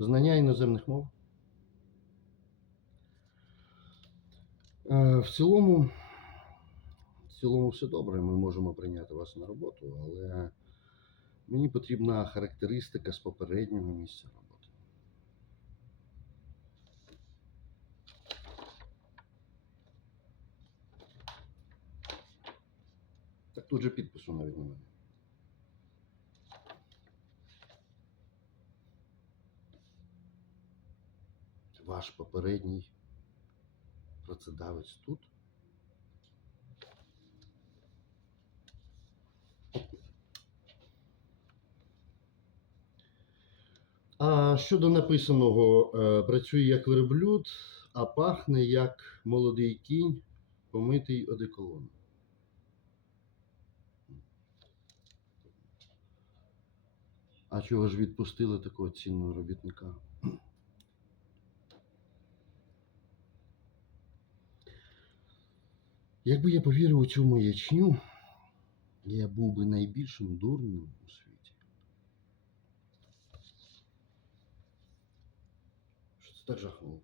Знання іноземних мов. Е, В цілому, в цілому все добре. Ми можемо прийняти вас на роботу, але мені потрібна характеристика з попереднього місця роботи. Так тут же підпису навіть немає. Ваш попередній працедавець тут. А щодо написаного, е, працює як верблюд, а пахне як молодий кінь, помитий одеколоном. А чого ж відпустили такого цінного робітника? Якби я повірив у цю маячню, я був би найбільшим дурним у світі. Що це так жахнуло?